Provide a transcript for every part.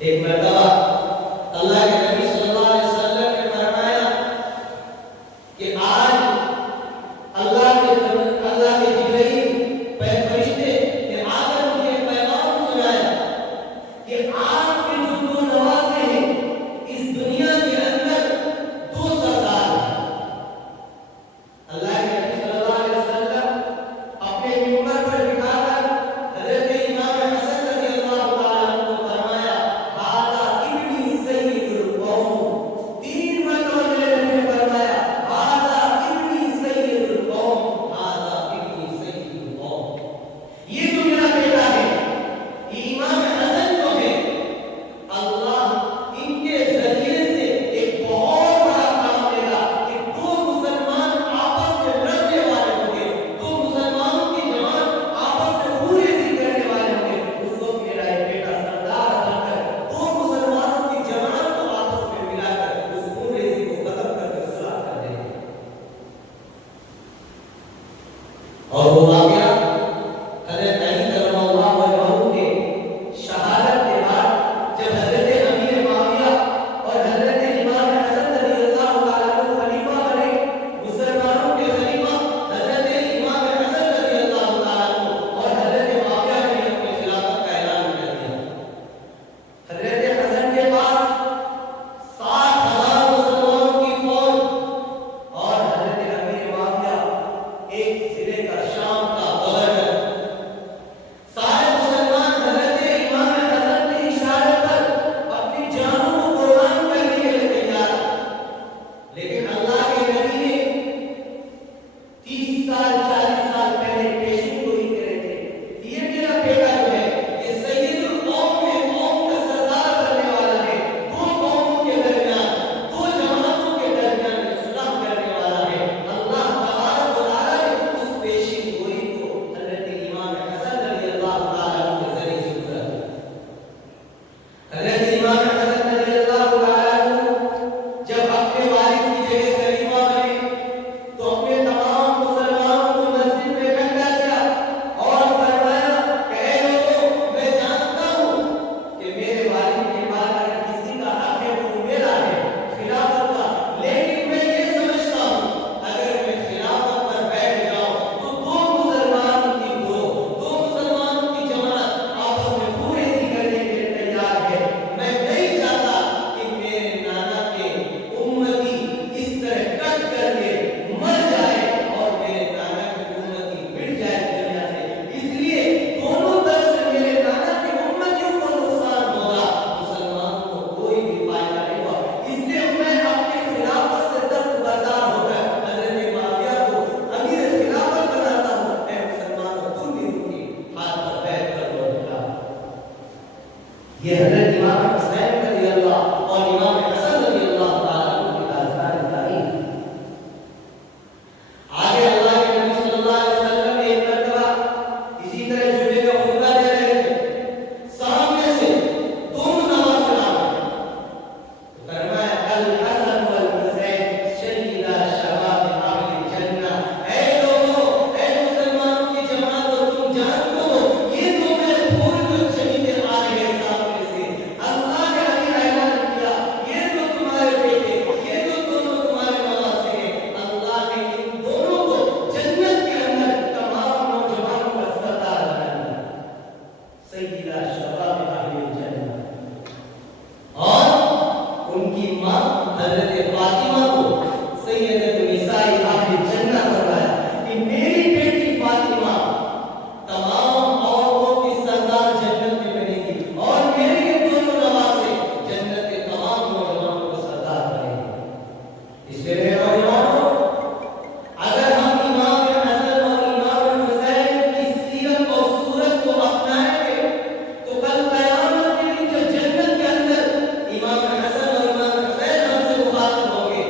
ایک مرتبہ اللہ کے نبی صلی اللہ علیہ وسلم نے فرمایا کہ آج اللہ کے جبرائیل فرشتے نے آ کر مجھے ایک پیغام سنایا کہ آپ کے جو دو نواسے ہیں اس دنیا کے اندر دو سردار ہیں۔ اللہ کے نبی صلی اللہ علیہ وسلم اپنے منبر پر بٹھا کر حضرت امام حسن رضی اللہ تعالیٰ عنہ کو فرمایا ہذا ابنی سید القوم، تین مرتبہ میرے نبی نے فرمایا ہذا ابنی سید القوم، ہذا ابنی سید القوم، یہ جو میرا بیٹا ہے، یہ امام حسن جو ہے، اللہ ان کے ذریعے سے ایک بہت بڑا کام دے گا کہ دو مسلمان آپس میں لڑنے والے ہوں گے، دو مسلمانوں کی جماعت آپس میں خون ریزی کرنے والے ہوں گے، اس وقت میرا ایک بیٹا سردار بن کر دو مسلمانوں کی جماعت کو آپس میں ملا کر اس خون ریزی کو ختم کر کے صلح کر دے گا۔ اور وہ واقعہ حضرت علی کرم اللہ وجہہ کے شہادت کے بعد جب حضرت امیر معاویہ اور حضرت امام حسن رضی اللہ تعالیٰ عنہ خلیفہ بنے، مسلمانوں کے خلیفہ حضرت امام حسن رضی اللہ تعالیٰ عنہ اور حضرت معاویہ نے اپنی خلافت کا اعلان کر دیا۔ حضرت حسن کے پاس 60,000 مسلمانوں کی فوج اور حضرت امیر معاویہ ایک ضلع کا شام کا گورنر، سارے مسلمان حضرت امام حسن کے اشارے پر اپنی جانوں کو قربان کرنے کے لیے تیار، لیکن اللہ کے نبی نے 30 سال 40 سال پہلے پیشن گوئی کرے تھے، یہ میرا بیٹا جو ہے یہ سید القوم ہے، قوم کا سردار بننے والا ہے، دو قوموں کے درمیان، دو جماعتوں کے درمیان میں صلح کرنے والا ہے۔ اللہ تبارک و تعالیٰ نے اس پیشن گوئی کو حضرت امام حسن رضی اللہ تعالیٰ عنہ کے ذریعے سے پورا کیا۔ حضرت امام حسن رضی اللہ تعالیٰ عنہ جب اپنے والد کی جگہ خلیفہ بنے تو اپنے تمام مسلمانوں کو مسجد میں اکٹھا کیا اور فرمایا کہ اے لوگوں، میں جانتا ہوں کہ میرے والد کے بعد اگر کسی کا حق ہے وہ میرا ہے خلافت کا، لیکن میں یہ سمجھتا ہوں اگر میں خلافت پر بیٹھ جاؤں تو دو مسلمانوں کی گروہ، دو مسلمانوں کی جماعت آپس میں خون ریزی کرنے کے لیے تیار ہے۔ میں نہیں چاہتا کہ میرے نانا کے امتی اس طرح کٹ کر کے مر جائے اور میرے نانا کی امتی مٹ جائے دنیا سے، اس لیے دونوں طرف سے میرے نانا کی امتیوں کو نقصان ہوگا، مسلمانوں کو کوئی بھی فائدہ نہیں ہوگا، اس لیے میں اپنی خلافت سے دستبردار ہو کر حضرت معاویہ کو امیر خلافت بناتا ہوں۔ اے مسلمانوں، تم بھی ان کی ہاتھ پر بیٹھ کر دو خلافت۔ یہ حضرت امام حسین رضی اللہ اور امام حسن رضی اللہ تعالیٰ عنہ کی داستان تاریخ ہے۔ آگے اللہ کے نبی صلی اللہ علیہ وسلم ایک مرتبہ اسی طرح جمعے کا خطبہ دے رہے تھے، سامنے سے دونوں نواسے آ گئے، فرمایا الحسن والحسین سیدا شباب اہل الجنہ، اے لوگوں، اے مسلمانوں کی جماعت، تم جانتے ہو یہ دو میرے پھول جو چمیتے آ رہے ہیں سامنے سے، اللہ نے علی اعلان کیا یہ تو تمہارے بیٹے، یہ تو دونوں تمہارے نواسے ہیں، اللہ نے ان دونوں کو جنت کے اندر تمام نوجوانوں کا سردار بنا دیا، سیدہ شباب اہل الجنہ، اور ان کی ماں حضرت فاطمہ کو سیدۃ نساء اہل الجنہ فرمایا کہ میری بیٹی فاطمہ تمام عورتوں کی سردار جنت میں بنے گی اور میرے یہ دونوں نواسے جنت کے تمام نوجوانوں کو سردار بنے گی۔ اس لیے میرے نوجوانوں، اگر ہم امام حسن اور امام حسین کی سیرت اور صورت کو اپنائیں گے تو کل قیامت کے دن جب جنت کے اندر امام حسن اور امام حسین ہم سے مخاطب ہوں گے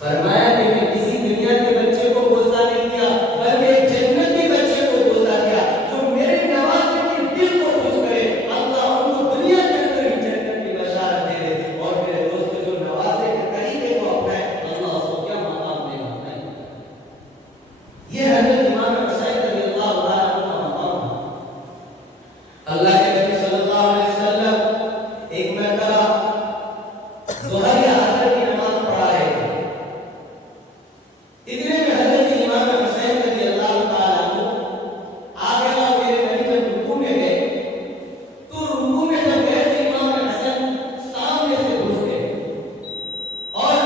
فرمایا کہ میں کسی دنیا کے بچے کو بوسا نہیں کیا بلکہ ایک جنتی بچے کو بوسا کیا جو میرے نوازے کے دل کو خوش کرے اللہ ان کو دنیا کے اندر ہی جنت کی بشارت دے دے اور میرے دوست جو نوازے کے طریقے کو اپنائے اللہ اس کو کیا مقام دے گا نہیں. یہ حضرت امام حسین رضی اللہ عنہ کا مقام ہے. اللہ کے نبی صلی اللہ علیہ وسلم ایک مرتبہ ظہر یا عصر کی نماز پڑھا رہے تھے. اتنے میں حضرت امام حسین رضی اللہ تعالیٰ عنہ آگے اور میرے نبی جب رکوع میں گئے تو رکوع میں جب گئے تو امام حسن سامنے سے گھس گئے اور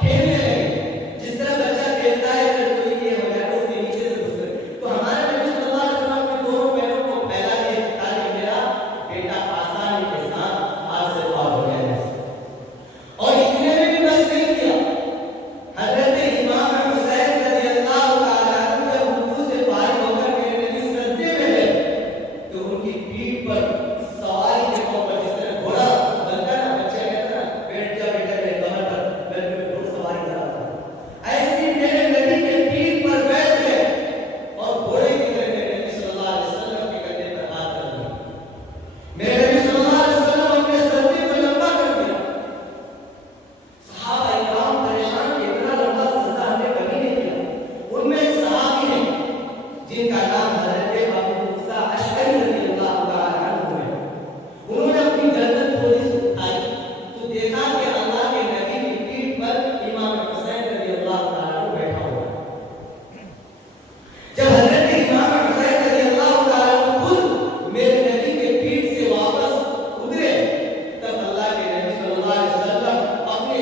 کھیلنے لگے جس طرح بچہ کھیلتا ہے جب کوئی یہ ہو جائے اس کے نیچے سے گھس گئے. تو ہمارے نبی صلی اللہ علیہ وسلم نے دونوں پیروں کو پھیلا دیا تاکہ میرا بیٹا آسانی کے ساتھ ہاتھ سے پار ہو جائے. اور اتنے میں بھی بس نہیں کیا. حضرت امام حسین رضی اللہ تعالیٰ عنہ جب رکوع سے فارغ ہو کر میرے نبی سجدے میں گئے تو ان کی پیٹھ پر سواری کے طور پر جس طرح گھوڑا بنتا ہے نا بچے کہتے ہیں نا بیٹھ جا بیٹا میرے کمر پر بیٹھ میں گھوڑا سواری کرا تھا ایسی میرے نبی کے پیٹھ پر بیٹھ گئے اور گھوڑے کی طرح میرے نبی صلی اللہ علیہ وسلم کے کندھے پر ہاتھ رکھ دیا. میرے نبی صلی اللہ علیہ وسلم اپنے سجدے کو لمبا کر دیا. صحابہ اکرام پریشان کہ اتنا لمبا سجدہ ہم نے کبھی نہیں کیا. ان میں ایک صحابی ہیں جن کا نام حضرت ابو موسیٰ اشعری رضی اللہ تعالیٰ عنہ ہے. انہوں نے اپنی گردن تھوڑی سی اٹھائی تو دیکھا کہ اللہ کے نبی کی پیٹھ پر امام حسین رضی اللہ تعالیٰ عنہ بیٹھا ہوا ہے. جب حضرت امام حسین رضی اللہ تعالیٰ عنہ خود میرے نبی کے پیٹھ سے واپس اترے تب اللہ کے نبی صلی اللہ علیہ وسلم اپنے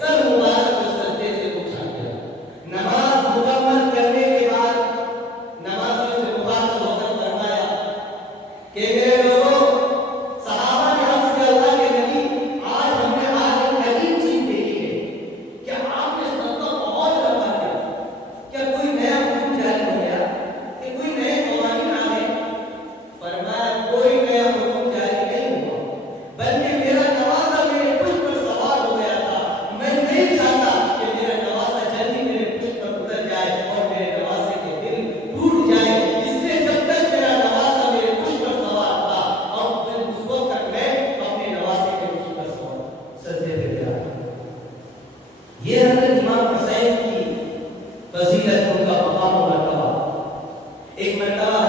سر مبارک کو سجدے سے اٹھا دیا. نماز مکمل کرنے کے بعد نمازیوں سے مخاطب ہو کر فرمایا کہ میرے لوگوں صحابہ نے عرض کیا اللہ کے نبی آج ہم نے ایک عجیب چیز دیکھی ہے. کیا آپ نے سجدہ بہت لمبا کیا؟ کیا کوئی نیا حکم جاری ہو گیا کہ کوئی نئے قوانین آ گئے؟ فرمایا کوئی نیا حکم جاری نہیں ہوا بلکہ میرا نوازا میرے پشت پر سوار ہو گیا تھا. میں نہیں چاہتا کہ میرا نوازا جلدی میرے پشت پر اتر جائے اور میرے نوازے کے دل ٹوٹ جائے. اس لیے جب تک میرا نوازا میرے پشت پر سوار تھا اور پھر اس وقت تک میں اپنے نوازے کے پشت پر سوار سجدے پہ گیا. یہ حضرت امام حسین کی فضیلت ان کا مقام و مرتبہ. ایک مرتبہ